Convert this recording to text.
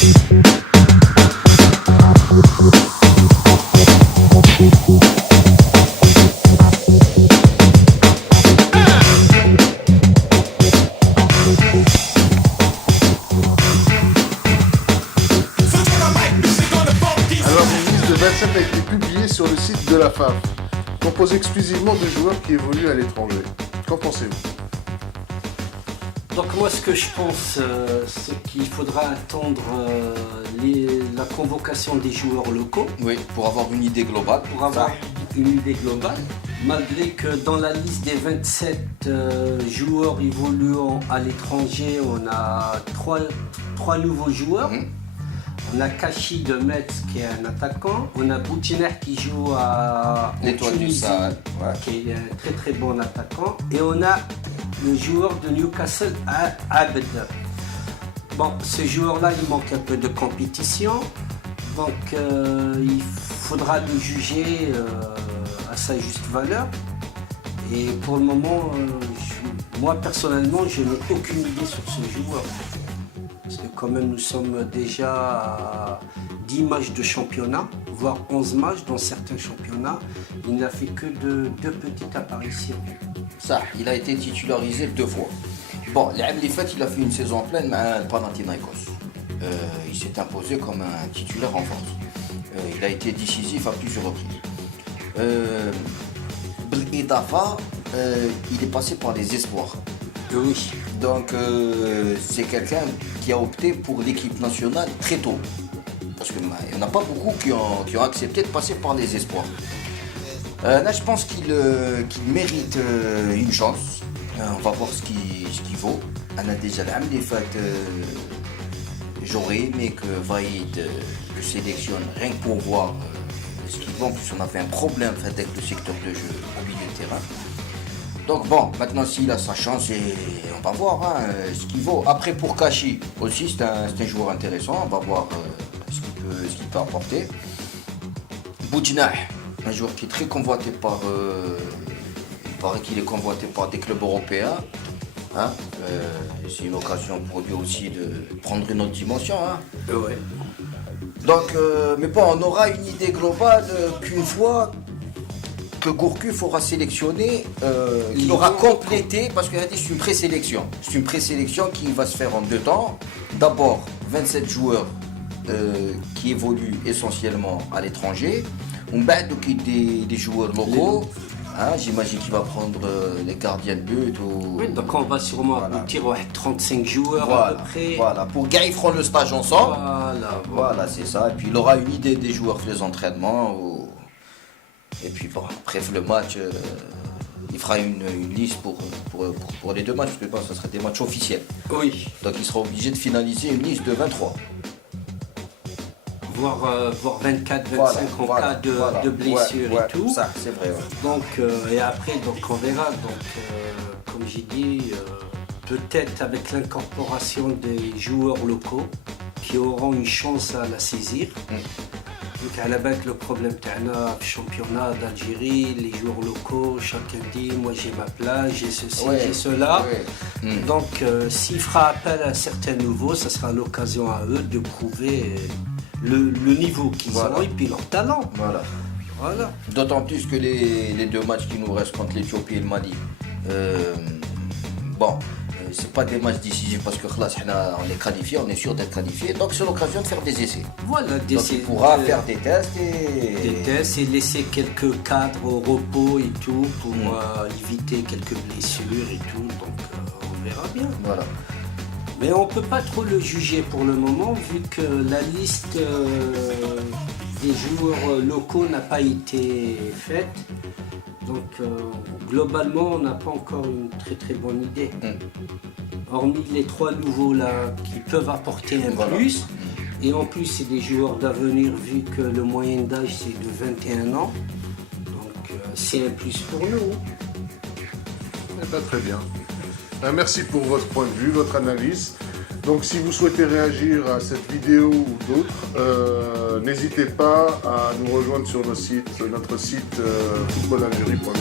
Alors, une liste de 27 a été publiée sur le site de la FAF, composée exclusivement de joueurs qui évoluent à l'étranger. Qu'en pensez-vous? Donc moi ce que je pense, c'est qu'il faudra attendre la convocation des joueurs locaux Oui, pour avoir une idée globale. pour avoir une idée globale. Malgré que dans la liste des 27 joueurs évoluant à l'étranger, on a trois nouveaux joueurs. On a Kachi de Metz qui est un attaquant. On a Boutiner qui joue à L'Étoile du Tunisie, Sahel, ouais. qui est un très très bon attaquant. Et on a le joueur de Newcastle, Abed. Bon, ce joueur-là, il manque un peu de compétition. Donc il faudra le juger à sa juste valeur. Et pour le moment, moi personnellement, je n'ai aucune idée sur ce joueur. Parce que quand même, nous sommes déjà à 10 matchs de championnat, voire 11 matchs dans certains championnats. Il n'a fait que deux petites apparitions. Ça, il a été titularisé 2 fois. Bon, les fêtes, il a fait une saison pleine avec Panathinaikos. Il s'est imposé comme un titulaire en force. Il a été décisif à plusieurs reprises. Idafa, il est passé par les espoirs. Oui. Donc c'est quelqu'un qui a opté pour l'équipe nationale très tôt. Parce qu'il n'y en a pas beaucoup qui ont accepté de passer par les espoirs. Là je pense qu'il mérite une chance. On va voir ce qu'il vaut. On a déjà les fêtes. J'aurais aimé que Vaïd le sélectionne rien que pour voir ce qu'il vaut. En plus on a fait un problème avec le secteur de jeu au milieu de terrain. Donc bon, maintenant s'il a sa chance, et on va voir ce qu'il vaut. Après pour Kachi aussi, c'est un joueur intéressant, on va voir ce qu'il peut apporter. Boudjinah, un joueur qui est très convoité par... il paraît qu'il est convoité par des clubs européens. C'est une occasion pour lui aussi de prendre une autre dimension. Ouais. Donc, mais bon, on aura une idée globale qu'une fois que Gourcuff aura sélectionné, il aura complété, parce que c'est une présélection. C'est une présélection qui va se faire en 2 temps. D'abord, 27 joueurs qui évoluent essentiellement à l'étranger. On bat des joueurs locaux. J'imagine qu'il va prendre les gardiens de but. Oui, donc on va sûrement aboutir à 35 joueurs à peu près. Voilà, pour gars, ils feront le stage ensemble. Voilà. C'est ça. Et puis il aura une idée des joueurs sur les entraînements. Et puis bon, après le match, il fera une liste pour les 2 matchs, parce que bon, ça sera des matchs officiels. Oui. Donc il sera obligé de finaliser une liste de 23. Voire 24, 25 en cas de blessure et tout. Ça, c'est vrai. Ouais. Donc, et après, donc, on verra. Donc, comme j'ai dit, peut-être avec l'incorporation des joueurs locaux qui auront une chance à la saisir. Donc à la base, le problème le championnat d'Algérie, les joueurs locaux, chacun dit moi j'ai ma place, j'ai ceci, j'ai cela. Donc s'il fera appel à certains nouveaux, ça sera l'occasion à eux de prouver le niveau qu'ils ont et puis leur talent. Voilà. D'autant plus que les 2 matchs qui nous restent contre l'Éthiopie et le Mali, c'est pas des matchs décisifs parce que on est qualifié, on est sûr d'être qualifié, donc c'est l'occasion de faire des essais. Voilà, des donc essais. Il pourra faire des tests et laisser quelques cadres au repos et tout pour éviter quelques blessures et tout, donc on verra bien. Voilà. Mais on peut pas trop le juger pour le moment vu que la liste des joueurs locaux n'a pas été faite. Donc globalement, on n'a pas encore une très très bonne idée. Hormis les 3 nouveaux là qui peuvent apporter un plus. Et en plus, c'est des joueurs d'avenir vu que le moyen d'âge c'est de 21 ans. Donc c'est un plus pour nous. Très bien. Merci pour votre point de vue, votre analyse. Donc si vous souhaitez réagir à cette vidéo ou d'autres, n'hésitez pas à nous rejoindre sur notre site footballalgérie.com.